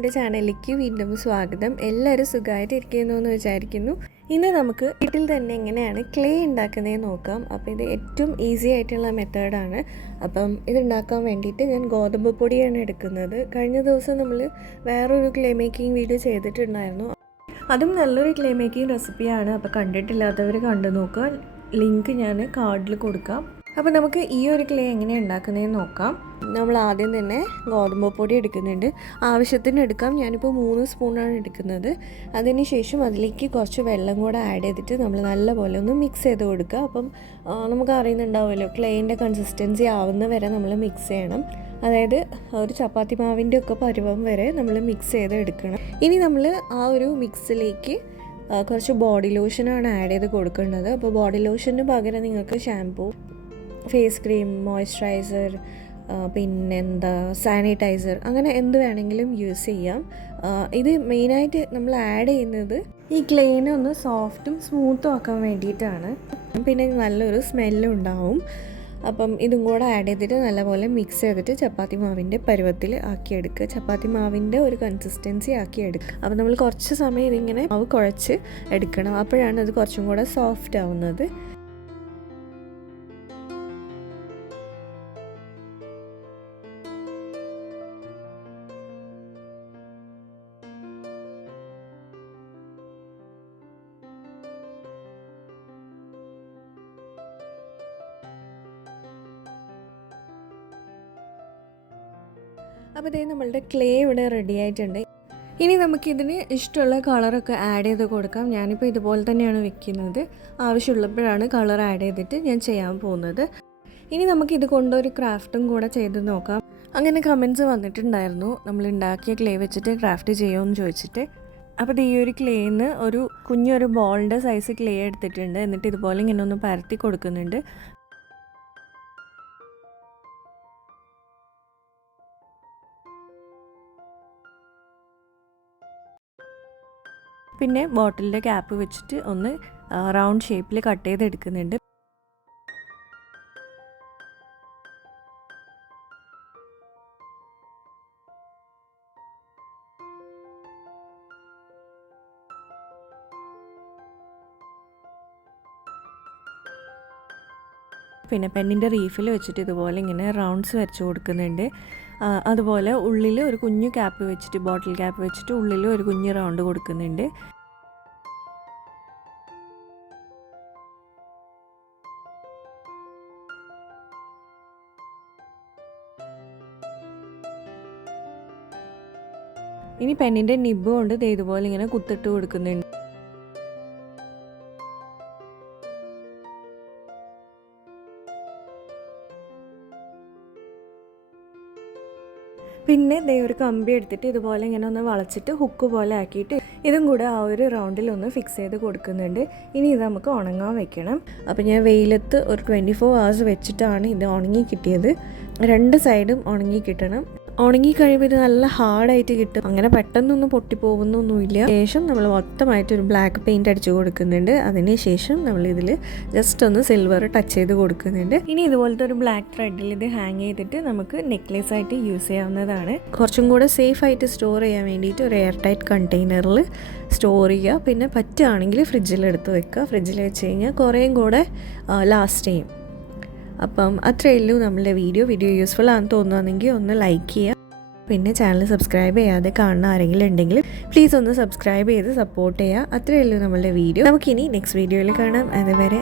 നമ്മുടെ ചാനലിലേക്ക് വീണ്ടും സ്വാഗതം. എല്ലാവരും സുഖമായിട്ടിരിക്കുന്നു എന്ന് വിചാരിക്കുന്നു. ഇന്ന് നമുക്ക് വീട്ടിൽ തന്നെ എങ്ങനെയാണ് ക്ലേ ഉണ്ടാക്കുന്നതെന്ന് നോക്കാം. അപ്പോൾ ഇത് ഏറ്റവും ഈസി ആയിട്ടുള്ള മെത്തേഡാണ്. അപ്പം ഇതുണ്ടാക്കാൻ വേണ്ടിയിട്ട് ഞാൻ ഗോതമ്പ് പൊടിയാണ് എടുക്കുന്നത്. കഴിഞ്ഞ ദിവസം നമ്മൾ വേറൊരു ക്ലേ മേക്കിംഗ് വീഡിയോ ചെയ്തിട്ടുണ്ടായിരുന്നു. അതും നല്ലൊരു ക്ലേ മേക്കിംഗ് റെസിപ്പിയാണ്. അപ്പോൾ കണ്ടിട്ടില്ലാത്തവർ കണ്ടു നോക്കുക. ലിങ്ക് ഞാൻ കാർഡിൽ കൊടുക്കാം. അപ്പോൾ നമുക്ക് ഈ ഒരു ക്ലേ എങ്ങനെയാണ് ഉണ്ടാക്കുന്നതെന്ന് നോക്കാം. നമ്മൾ ആദ്യം തന്നെ ഗോതമ്പ് പൊടി എടുക്കുന്നുണ്ട്. ആവശ്യത്തിന് എടുക്കാം. ഞാനിപ്പോൾ 3 സ്പൂണാണ് എടുക്കുന്നത്. അതിന് ശേഷം അതിലേക്ക് കുറച്ച് വെള്ളം കൂടെ ആഡ് ചെയ്തിട്ട് നമ്മൾ നല്ലപോലെ ഒന്ന് മിക്സ് ചെയ്ത് കൊടുക്കുക. അപ്പം നമുക്ക് അറിയുന്നുണ്ടാവുമല്ലോ, ക്ലേൻ്റെ കൺസിസ്റ്റൻസി ആവുന്ന വരെ നമ്മൾ മിക്സ് ചെയ്യണം. അതായത് ഒരു ചപ്പാത്തി മാവിൻ്റെ ഒക്കെ പരുവം വരെ നമ്മൾ മിക്സ് ചെയ്ത് എടുക്കണം. ഇനി നമ്മൾ ആ ഒരു മിക്സിലേക്ക് കുറച്ച് ബോഡി ലോഷനാണ് ആഡ് ചെയ്ത് കൊടുക്കേണ്ടത്. അപ്പോൾ ബോഡി ലോഷന് പകരം നിങ്ങൾക്ക് ഷാംപൂ, ഫേസ് ക്രീം, മോയ്സ്ചറൈസർ, പിന്നെന്താ സാനിറ്റൈസർ, അങ്ങനെ എന്ത് വേണമെങ്കിലും യൂസ് ചെയ്യാം. ഇത് മെയിനായിട്ട് നമ്മൾ ആഡ് ചെയ്യുന്നത് ഈ ക്ലേനെ ഒന്ന് സോഫ്റ്റും സ്മൂത്തും ആക്കാൻ വേണ്ടിയിട്ടാണ്. പിന്നെ നല്ലൊരു സ്മെല്ലും ഉണ്ടാവും. അപ്പം ഇതും കൂടെ ആഡ് ചെയ്തിട്ട് നല്ലപോലെ മിക്സ് ചെയ്തിട്ട് ചപ്പാത്തി മാവിൻ്റെ പരുവത്തിൽ ആക്കിയെടുക്കുക. ചപ്പാത്തി മാവിൻ്റെ ഒരു കൺസിസ്റ്റൻസി ആക്കിയെടുക്കുക. അപ്പോൾ നമ്മൾ കുറച്ച് സമയം ഇതിങ്ങനെ മാവ് കുഴച്ച് എടുക്കണം. അപ്പോഴാണ് അത് കുറച്ചും കൂടെ സോഫ്റ്റ് ആവുന്നത്. അപ്പോൾ ഇതേ നമ്മളുടെ ക്ലേ ഇവിടെ റെഡി ആയിട്ടുണ്ട്. ഇനി നമുക്കിതിന് ഇഷ്ടമുള്ള കളറൊക്കെ ആഡ് ചെയ്ത് കൊടുക്കാം. ഞാനിപ്പോൾ ഇതുപോലെ തന്നെയാണ് വെക്കുന്നത്. ആവശ്യമുള്ളപ്പോഴാണ് കളർ ആഡ് ചെയ്തിട്ട് ഞാൻ ചെയ്യാൻ പോകുന്നത്. ഇനി നമുക്കിത് കൊണ്ടൊരു ക്രാഫ്റ്റും കൂടെ ചെയ്ത് നോക്കാം. അങ്ങനെ കമൻറ്റ്സ് വന്നിട്ടുണ്ടായിരുന്നു, നമ്മൾ ഉണ്ടാക്കിയ ക്ലേ വെച്ചിട്ട് ക്രാഫ്റ്റ് ചെയ്യുമെന്ന് ചോദിച്ചിട്ട്. അപ്പോൾ ഈ ഒരു ക്ലേന്ന് ഒരു കുഞ്ഞൊരു ബോളിൻ്റെ സൈസ് ക്ലേ എടുത്തിട്ടുണ്ട്. എന്നിട്ട് ഇതുപോലെ ഇങ്ങനെ ഒന്ന് പരത്തി കൊടുക്കുന്നുണ്ട്. പിന്നെ ബോട്ടിലിൻ്റെ ക്യാപ്പ് വെച്ചിട്ട് ഒന്ന് റൗണ്ട് ഷേപ്പിൽ കട്ട് ചെയ്തെടുക്കുന്നുണ്ട്. പിന്നെ പെന്നിൻ്റെ റീഫിൽ വെച്ചിട്ട് ഇതുപോലെ ഇങ്ങനെ റൗണ്ട്സ് വരച്ച് കൊടുക്കുന്നുണ്ട്. അതുപോലെ ഉള്ളിൽ ഒരു കുഞ്ഞു ക്യാപ്പ് വെച്ചിട്ട്, ബോട്ടിൽ ക്യാപ്പ് വെച്ചിട്ട് ഉള്ളിൽ ഒരു കുഞ്ഞു റൗണ്ട് കൊടുക്കുന്നുണ്ട്. ഇനി പെന്നിൻ്റെ നിബ്ബ് കൊണ്ട് ഇതുപോലെ ഇങ്ങനെ കുത്തിട്ട് കൊടുക്കുന്നുണ്ട്. പിന്നെ ഒരു കമ്പി എടുത്തിട്ട് ഇതുപോലെ ഇങ്ങനെ ഒന്ന് വളച്ചിട്ട് ഹുക്ക് പോലെ ആക്കിയിട്ട് ഇതും കൂടെ ആ ഒരു റൗണ്ടിൽ ഒന്ന് ഫിക്സ് ചെയ്ത് കൊടുക്കുന്നുണ്ട്. ഇനി ഇത് നമുക്ക് ഉണങ്ങാൻ വെക്കണം. അപ്പോൾ ഞാൻ വെയിലത്ത് ഒരു 24 hours വെച്ചിട്ടാണ് ഇത് ഉണങ്ങി കിട്ടിയത്. 2 സൈഡും ഉണങ്ങി കിട്ടണം. ഉണങ്ങി കഴിയുമ്പോൾ ഇത് നല്ല ഹാർഡായിട്ട് കിട്ടും. അങ്ങനെ പെട്ടെന്നൊന്നും പൊട്ടിപ്പോകുന്നൊന്നുമില്ല. ശേഷം നമ്മൾ മൊത്തമായിട്ടൊരു ബ്ലാക്ക് പെയിൻറ്റ് അടിച്ച് കൊടുക്കുന്നുണ്ട്. അതിന് ശേഷം നമ്മളിതിൽ ജസ്റ്റ് ഒന്ന് സിൽവർ ടച്ച് ചെയ്ത് കൊടുക്കുന്നുണ്ട്. ഇനി ഇതുപോലത്തെ ഒരു ബ്ലാക്ക് ത്രെഡിൽ ഇത് ഹാങ് ചെയ്തിട്ട് നമുക്ക് നെക്ലേസ് ആയിട്ട് യൂസ് ചെയ്യാവുന്നതാണ്. കുറച്ചും കൂടെ സേഫ് ആയിട്ട് സ്റ്റോർ ചെയ്യാൻ വേണ്ടിയിട്ട് ഒരു എയർ ടൈറ്റ് കണ്ടെയ്നറിൽ സ്റ്റോർ ചെയ്യുക. പിന്നെ പറ്റുകയാണെങ്കിൽ ഫ്രിഡ്ജിലെടുത്ത് വെക്കുക. ഫ്രിഡ്ജിൽ വെച്ച് കഴിഞ്ഞാൽ കുറേയും കൂടെ ലാസ്റ്റ് ചെയ്യും. അപ്പം അത്രയേ ഉള്ളൂ നമ്മളുടെ വീഡിയോ യൂസ്ഫുൾ ആണെന്ന് തോന്നുകയാണെങ്കിൽ ഒന്ന് ലൈക്ക് ചെയ്യുക. പിന്നെ ചാനൽ സബ്സ്ക്രൈബ് ചെയ്യാതെ കാണുന്ന ആരെങ്കിലും ഉണ്ടെങ്കിൽ പ്ലീസ് ഒന്ന് സബ്സ്ക്രൈബ് ചെയ്ത് സപ്പോർട്ട് ചെയ്യുക. അത്രയേ ഉള്ളൂ നമ്മളുടെ വീഡിയോ. നമുക്കിനി നെക്സ്റ്റ് വീഡിയോയിൽ കാണാം. അതുവരെ